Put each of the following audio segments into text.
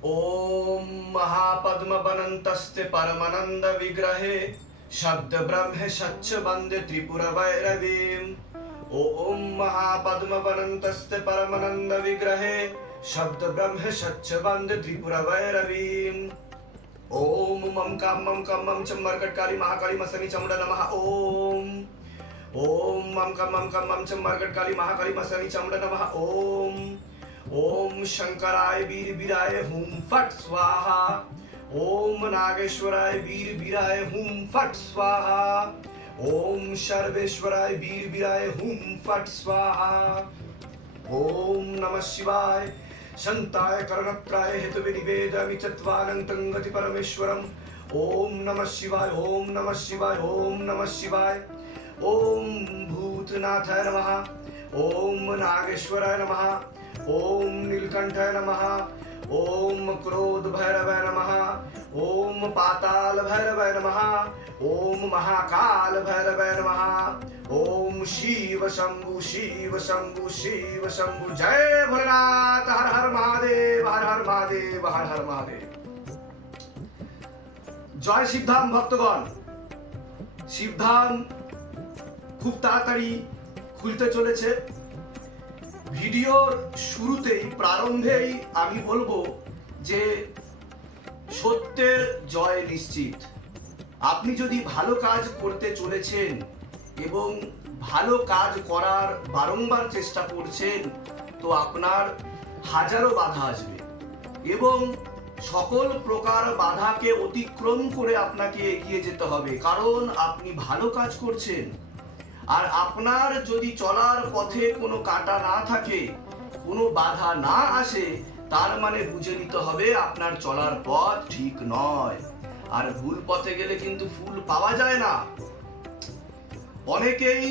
ओम महापद्मवनन्तस्ते परमानंद विग्रहे शब्द ब्रह्म सच्च वंदे त्रिपुर भैरवीम्। ओम महापद्मवनन्तस्ते परमानंद विग्रहे शब्द ब्रह्म सच्च वंदे त्रिपुर भैरवीम्। ओम मम कम च मर्कटकाली महाकाली मसनी चमुंडा नमः। ओम मम कम च मर्कटकाली महाकाली मसनी चमुंडा नमः। ओम शंकराय वीर वीराय हुम फट स्वाहा। ओम नागेश्वराय वीर वीराय हुम फट स्वाहा। ओम सर्वेश्वराय वीर वीराय हुम फट स्वाहा। ओम नमः शिवाय संताय करणत्राय हेतवे निवेदयामि चत्वानन्तं गति परमेश्वरम्। ओम नमः शिवाय ओम नमः शिवाय ओम नमः शिवाय। ओम भूतनाथाय नमः। ओम नागेश्वराय नमः। ओम नीलकंठाय नमः। ओम क्रोध भैरवाय नमः। ओम पाताल भैरवाय नमः। ओम महाकाल भैरवाय नमः। ओम शिव शंभु शिव शंभु शिव शंभु। जय भोलेनाथ। हर हर महादेव हर हर महादेव हर हर महादेव। जय शिवधाम भक्तगण। शिवधाम खूब ताड़ाताड़ी खुलते चलेছে। ভিডিওর শুরুতেই প্রারম্ভেই আমি বলবো যে সত্যের জয় নিশ্চিত। আপনি যদি ভালো কাজ করতে চলেছেন এবং ভালো কাজ করার বারংবার চেষ্টা করছেন তো আপনার হাজারো বাধা আসবে এবং সকল প্রকার বাধাকে অতিক্রম করে আপনাকে এগিয়ে যেতে হবে, কারণ আপনি ভালো কাজ করছেন। আর আপনার যদি চলার পথে কোনো কাঁটা না থাকে, কোনো বাধা না আসে, তার মানে বুঝে নিতে হবে আপনার চলার পথ ঠিক নয়। আর ভুল পথে গেলে কিন্তু ফুল পাওয়া যায় না। অনেকেই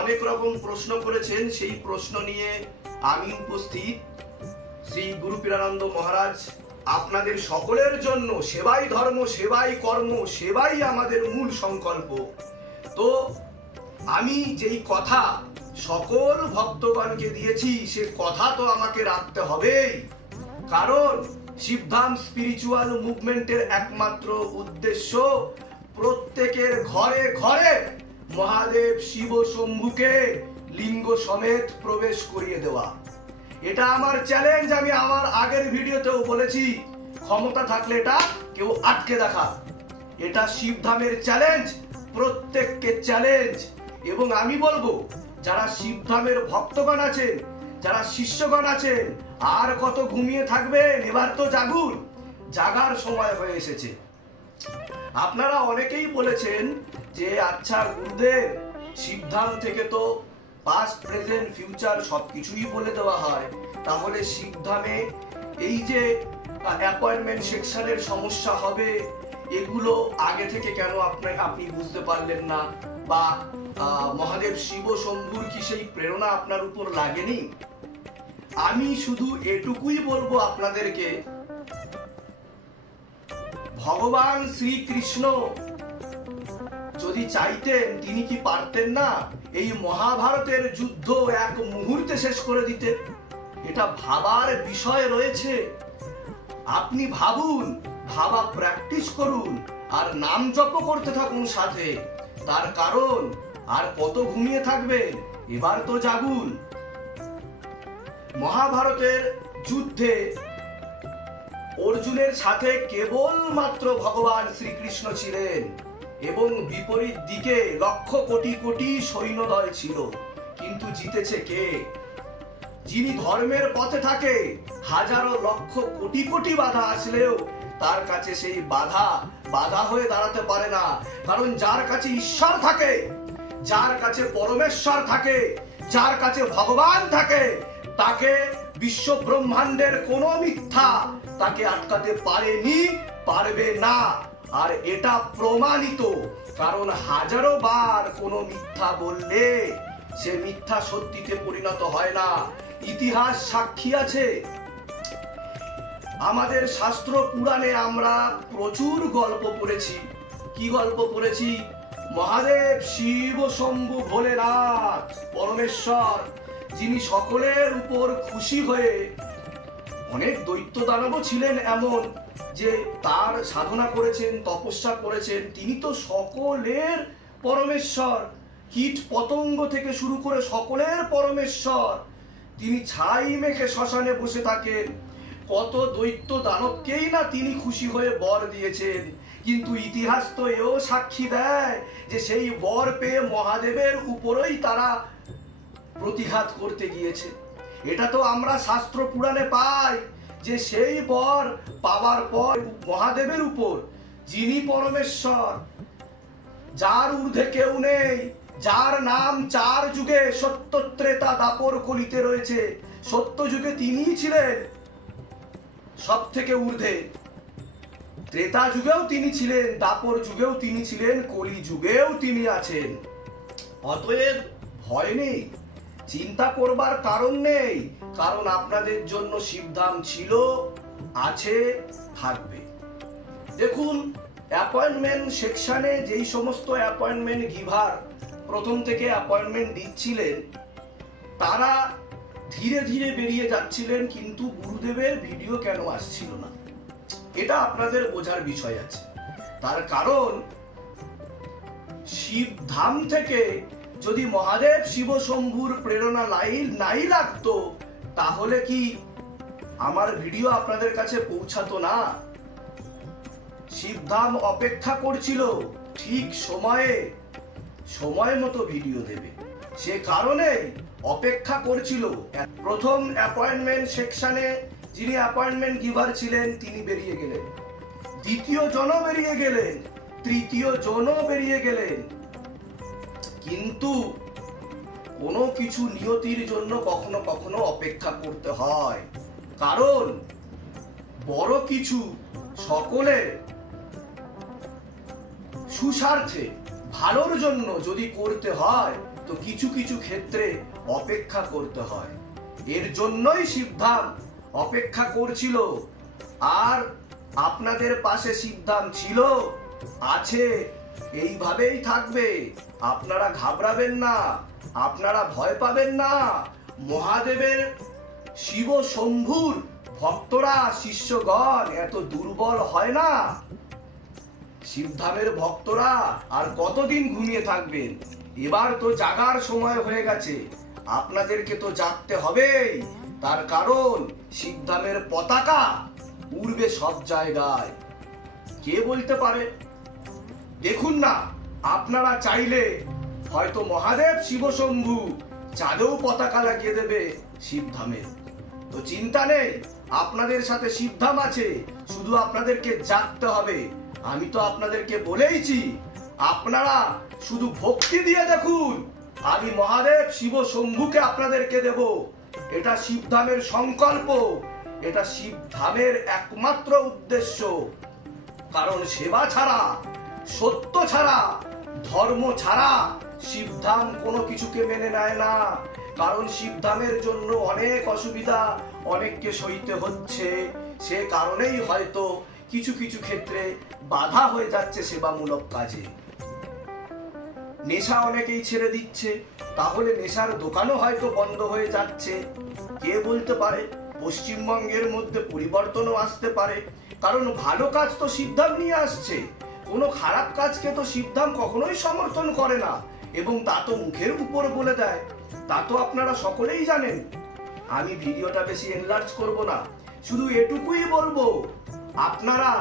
অনেক রকম প্রশ্ন করেছেন, সেই প্রশ্ন নিয়ে আমি উপস্থিত। শ্রী গুরু পীরানন্দ মহারাজ আপনাদের সকলের জন্য সেবাই ধর্ম সেবাই কর্ম সেবাই আমাদের মূল সংকল্প। তো আমি যেই কথা সকল ভক্তগণকে দিয়েছি সে কথা তো আমাকে রাখতে হবেই, কারণ শিবধাম স্পিরিচুয়াল মুভমেন্টের একমাত্র উদ্দেশ্য প্রত্যেকের ঘরে ঘরে মহাদেব শিব শম্ভুকে লিঙ্গ সমেত প্রবেশ করিয়ে দেওয়া। এটা আমার চ্যালেঞ্জ। আমি আমার আগের ভিডিওতেও বলেছি, ক্ষমতা থাকলে এটা কেউ আটকে দেখা। এটা শিবধামের চ্যালেঞ্জ, প্রত্যেককে চ্যালেঞ্জ। এবং আমি বলবো যারা শিবধামের ভক্তগণ আছেন, যারা শিষ্যগণ আছেন, আর কত ঘুমিয়ে থাকবেন? এবার তো জাগুন, জাগার সময় হয়ে এসেছে। আপনারা অনেকেই বলেছেন যে আচ্ছা গুরুদেব, শিবধাম থেকে তো পাস্ট প্রেজেন্ট ফিউচার সবকিছুই বলে দেওয়া হয়, তাহলে শিবধামে এই যে অ্যাপয়েন্টমেন্ট সেকশনের সমস্যা হবে এগুলো আগে থেকে কেন আপনি বুঝতে পারলেন না? বা মহাদেব শিব শম্ভুর কি সেই প্রেরণা আপনার উপর লাগেনি? আমি শুধু এটুকুই বলবো আপনাদেরকে, ভগবান শ্রীকৃষ্ণ যদি চাইতেন তিনি কি পারতেন না এই মহাভারতের যুদ্ধ এক মুহূর্তে শেষ করে দিতে? এটা ভাবার বিষয় রয়েছে। আপনি ভাবুন, ভাবা প্র্যাকটিস করুন আর নাম জপ করতে থাকুন সাথে। তার কারণ আর কত ঘুমিয়ে থাকবেন? এবার তো জাগুন। মহাভারতের যুদ্ধে অর্জুনের সাথে কেবলমাত্র ভগবান শ্রীকৃষ্ণ ছিলেন এবং বিপরীত দিকে লক্ষ কোটি কোটি সৈন্যদল ছিল, কিন্তু জিতেছে কে? যিনি ধর্মের পথে থাকে, হাজারো লক্ষ কোটি কোটি বাধা আসলেও তার কাছে সেই বাধা হয়ে দাঁড়াতে পারে না। কারণ যার কাছে ঈশ্বর থাকে, যার কাছে পরমেশ্বর থাকে, যার কাছে ভগবান থাকে, তাকে বিশ্ব ব্রহ্মাণ্ডের কোনো মিথ্যা তাকে আটকাতে পারেনি, পারবে না। আর এটা প্রমাণিত, কারণ হাজারো বার কোনো মিথ্যা বললে সে মিথ্যা সত্যিতে পরিণত হয় না। ইতিহাস সাক্ষী আছে। আমাদের শাস্ত্র পুরাণে আমরা প্রচুর গল্প পড়েছি। কি গল্প পড়েছি? মহাদেব শিব শম্ভু ভোলেনাথ পরমেশ্বর, যিনি সকলের উপর খুশি হয়ে অনেক দৈত্য দানবও ছিলেন এমন যে তার সাধনা করেছেন, তপস্যা করেছেন। তিনি তো সকলের পরমেশ্বর, কীট পতঙ্গ থেকে শুরু করে সকলের পরমেশ্বর। তিনি ছাই মেখে শ্মশানে বসে থাকেন। কত দৈত্য দানবকেই না তিনি খুশি হয়ে বর দিয়েছেন। কিন্তু ইতিহাস তো এও সাক্ষী দেয় যে সেই বর পেয়ে মহাদেবের উপরেই তারা প্রতিঘাত করতে গিয়েছে। এটা তো আমরা শাস্ত্র পুরাণে পাই যে সেই বর পাওয়ার পর মহাদেবের উপর, যিনি পরমেশ্বর, যার ঊর্ধ্বে কেউ নেই, যার নাম 4 যুগে সত্য ত্রেতা দাপর কলিতে রয়েছে। সত্য যুগে তিনিই ছিলেন সব থেকে ঊর্ধ্বে, ত্রেতা যুগেও তিনি ছিলেন, দাপর যুগেও তিনি ছিলেন, কলি যুগেও তিনি আছেন। অতএব ভয় নেই, চিন্তা করবার কারণ নেই, কারণ আপনাদের জন্য শিবধাম ছিল, আছে, থাকবে। দেখুন, অ্যাপয়েন্টমেন্ট সেকশনে যেই সমস্ত অ্যাপয়েন্টমেন্ট গিভার প্রথম থেকে অ্যাপয়েন্টমেন্ট দিচ্ছিলেন তারা ধীরে ধীরে বেরিয়ে যাচ্ছিলেন, কিন্তু গুরুদেবের ভিডিও কেন আসছিল না এটা আপনাদের বোঝার বিষয় আছে। তার কারণ শিবধাম থেকে যদি মহাদেব শিব শম্ভুর প্রেরণা নাই লাগতো তাহলে কি আমার ভিডিও আপনাদের কাছে পৌঁছাতো না? শিবধাম অপেক্ষা করছিল ঠিক সময় মতো ভিডিও দেবে, সে কারণে অপেক্ষা করছিল। প্রথম অ্যাপয়েন্টমেন্ট সেকশনে যিনি অ্যাপয়েন্টমেন্ট গিভার ছিলেন তিনি বেরিয়ে গেলেন, দ্বিতীয় জনও বেরিয়ে গেলেন, তৃতীয় জনও বেরিয়ে গেলেন। কিন্তু কোনো কিছু নিয়তির জন্য কখনো কখনো অপেক্ষা করতে হয়, কারণ বড় কিছু সকলের সুস্বার্থে ভালোর জন্য যদি করতে হয় তো কিছু কিছু ক্ষেত্রে অপেক্ষা করতে হয়। এর জন্যই শিবধাম অপেক্ষা করছিল। আর আপনাদের পাশে শিবধাম ছিল, আছে, এইভাবেই থাকবে। আপনারা ঘাবড়াবেন না, আপনারা ভয় পাবেন না। মহাদেবের শিব শম্ভুর ভক্তরা, শিষ্যগণ এত দুর্বল হয় না। শিবধামের ভক্তরা আর কতদিন ঘুমিয়ে থাকবেন? এবার তো জাগার সময় হয়ে গেছে, আপনাদেরকে তো জাগতে হবেই। তার কারণ শিবধামের পতাকা উড়বে সব জায়গায়। কে বলতে পারে? দেখুন না, আপনারা চাইলে হয়তো মহাদেব শিব শম্ভু চাঁদেও পতাকা লাগিয়ে দেবে শিবধামের। তো চিন্তা নেই, আপনাদের সাথে শিবধাম আছে, শুধু আপনাদেরকে জাগতে হবে। আমি তো আপনাদেরকে বলেইছি, আপনারা শুধু ভক্তি দিয়ে দেখুন, আমি মহাদেব শিব শম্ভুকে আপনাদেরকে দেব। এটা শিবধামের সংকল্প, এটা শিবধামের একমাত্র উদ্দেশ্য। কারণ সেবা ছাড়া, সত্য ছাড়া, ধর্ম ছাড়া শিবধাম কোনো কিছুকে মেনে নেয় না। কারণ শিবধামের জন্য অনেক অসুবিধা অনেককে সইতে হচ্ছে, সে কারণেই হয়তো কিছু কিছু ক্ষেত্রে বাধা হয়ে যাচ্ছে সেবামূলক কাজে। নেশা অনেকেই ছেড়ে দিচ্ছে, তাহলে নেশার দোকানও হয়তো বন্ধ হয়ে যাচ্ছে। কে বলতে পারে? পশ্চিমবঙ্গের মধ্যে পরিবর্তনও আসতে পারে, কারণ ভালো কাজ তো শিবধাম নিয়ে আসছে। কোনো খারাপ কাজকে তো শিবধাম কখনোই সমর্থন করে না, এবং তা তো মুখের উপর বলে দেয়। তা তো আপনারা সকলেই জানেন। আমি ভিডিওটা বেশি এনলার্জ করব না, শুধু এটুকুই বলবো, আপনারা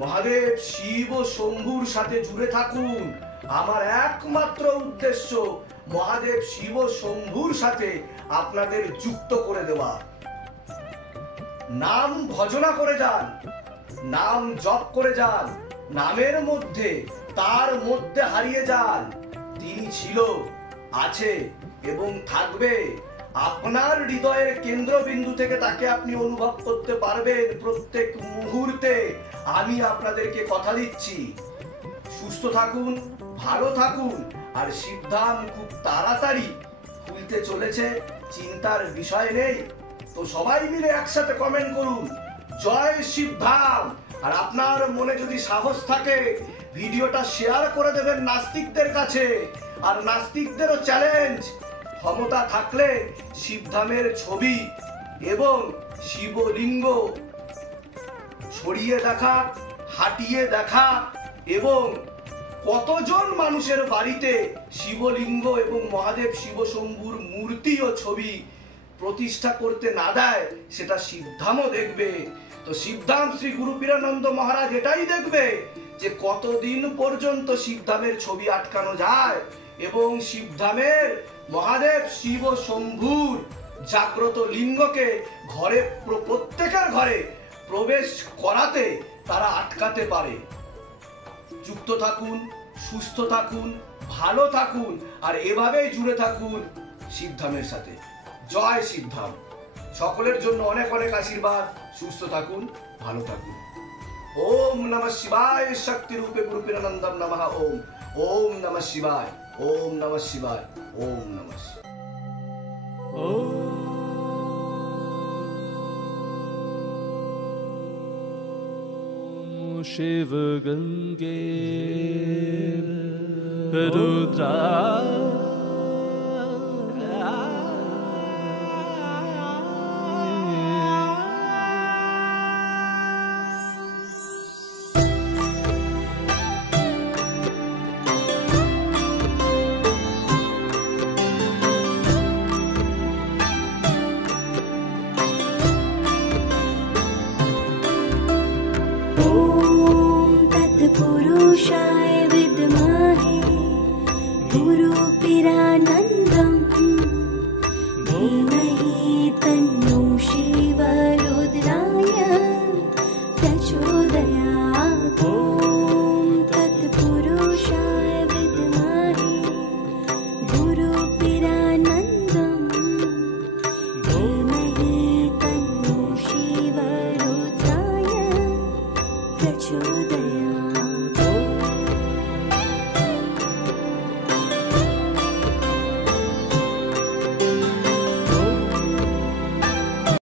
মহাদেব শিব শম্ভুর সাথে জুড়ে থাকুন। আমার একমাত্র উদ্দেশ্য মহাদেব শিব শম্ভুর সাথে আপনাদের যুক্ত করে দেওয়া। নাম ভজনা করে যান, নাম জপ করে যান, নামের মধ্যে, তার মধ্যে হারিয়ে যান। তিনি ছিল, আছে এবং থাকবে। আপনার হৃদয়ের কেন্দ্রবিন্দু থেকে তাকে আপনি অনুভব করতে পারবেন প্রত্যেক মুহূর্তে। আমি আপনাদেরকে কথা দিচ্ছি, সুস্থ থাকুন, ভালো থাকুন। আর শিবধাম খুব তাড়াতাড়ি খুলতে চলেছে, চিন্তার বিষয় নেই। তো সবাই মিলে একসাথে কমেন্ট করুন, জয় শিবধাম। আর আপনার মনে যদি সাহস থাকে ভিডিওটা শেয়ার করে দেবেন নাস্তিকদের কাছে। আর নাস্তিকদেরও চ্যালেঞ্জ, ক্ষমতা থাকলে শিবধামের ছবি এবং শিবলিঙ্গ সরিয়ে দেখা, হাঁটিয়ে দেখা এবং কতজন মানুষের বাড়িতে শিবলিঙ্গ এবং মহাদেব শিবশম্ভুর মূর্তি ও ছবি প্রতিষ্ঠা করতে না দেয় সেটা শিবধামও দেখবে। তো শিবধাম শ্রী গুরু পীরানন্দ মহারাজ এটাই দেখবে যে কতদিন পর্যন্ত শিবধামের ছবি আটকানো যায় এবং শিবধামের মহাদেব শিব শম্ভুর জাগ্রত লিঙ্গকে ঘরে প্রত্যেকের ঘরে প্রবেশ করাতে তারা আটকাতে পারে। যুক্ত থাকুন, সুস্থ থাকুন, ভালো থাকুন আর এভাবেই জুড়ে থাকুন শিবধামের সাথে। জয় শিবধাম। সকলের জন্য অনেক অনেক আশীর্বাদ। সুস্থ থাকুন, ভালো থাকুন। ওম নমঃ শিবায়। শক্তি রূপে গুরু পীরানন্দম নমঃ। ওম ওম নমঃ শিবায়। ওম নমঃ শিবায়। ওম নমঃ শিবায়। शिव गंगे रुद्रा पुरुषाय विद्महे गुरु पीरानंदं धीमहि तन्नो शिव रुद्राय प्रचोदयात्। ॐ तत्पुरुषाय विद्महे गुरु पीरानंदं धीमहि तन्नो शिव रुद्राय प्रचोदयात्।